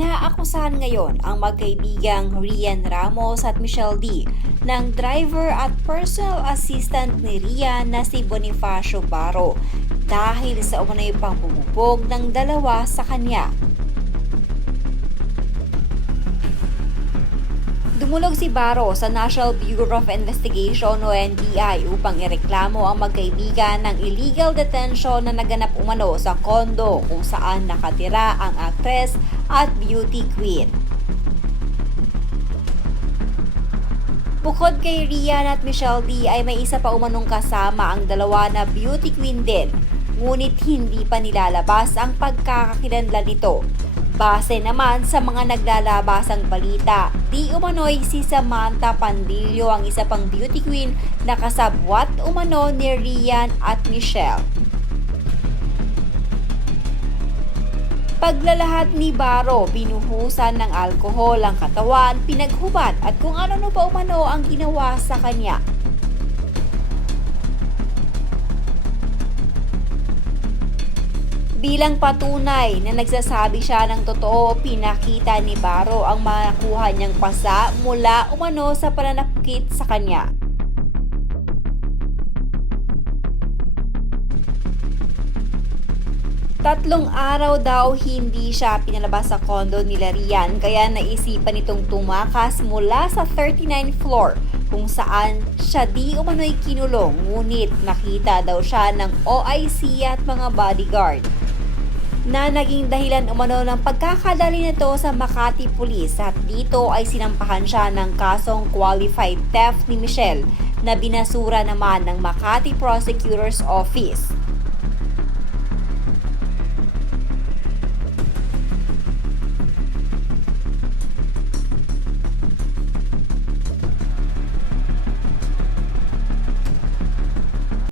Inaakusahan ngayon ang magkaibigang Rian Ramos at Michelle D ng driver at personal assistant ni Rian na si Bonifacio Baro dahil sa umano'y pangbubugbog ng dalawa sa kanya. Dumulog si Baro sa National Bureau of Investigation o NBI upang ireklamo ang magkaibigan ng illegal detention na naganap umano sa kondo kung saan nakatira ang aktres at beauty queen. Bukod kay Rian at Michelle D ay may isa pa umanong kasama ang dalawa na beauty queen din, ngunit hindi pa nilalabas ang pagkakakilanlan nito. Base naman sa mga naglalabasang balita, di umano'y si Samantha Pandillo ang isa pang beauty queen na kasabwat umano ni Rian at Michelle. Paglalahat ni Baro, binuhusan ng alkohol ang katawan, pinaghubad at kung ano pa umano ang ginawa sa kanya. Bilang patunay na nagsasabi siya ng totoo, pinakita ni Baro ang makuha niyang pasa mula umano sa pananakit sa kanya. Tatlong araw daw hindi siya pinalabas sa kondo ni Rian kaya naisipan nitong tumakas mula sa 39th floor kung saan siya di umano'y kinulong, ngunit nakita daw siya ng OIC at mga bodyguard na naging dahilan umano ng pagkakadali nito sa Makati Police at dito ay sinampahan siya ng kasong qualified theft ni Michelle na binasura naman ng Makati Prosecutor's Office.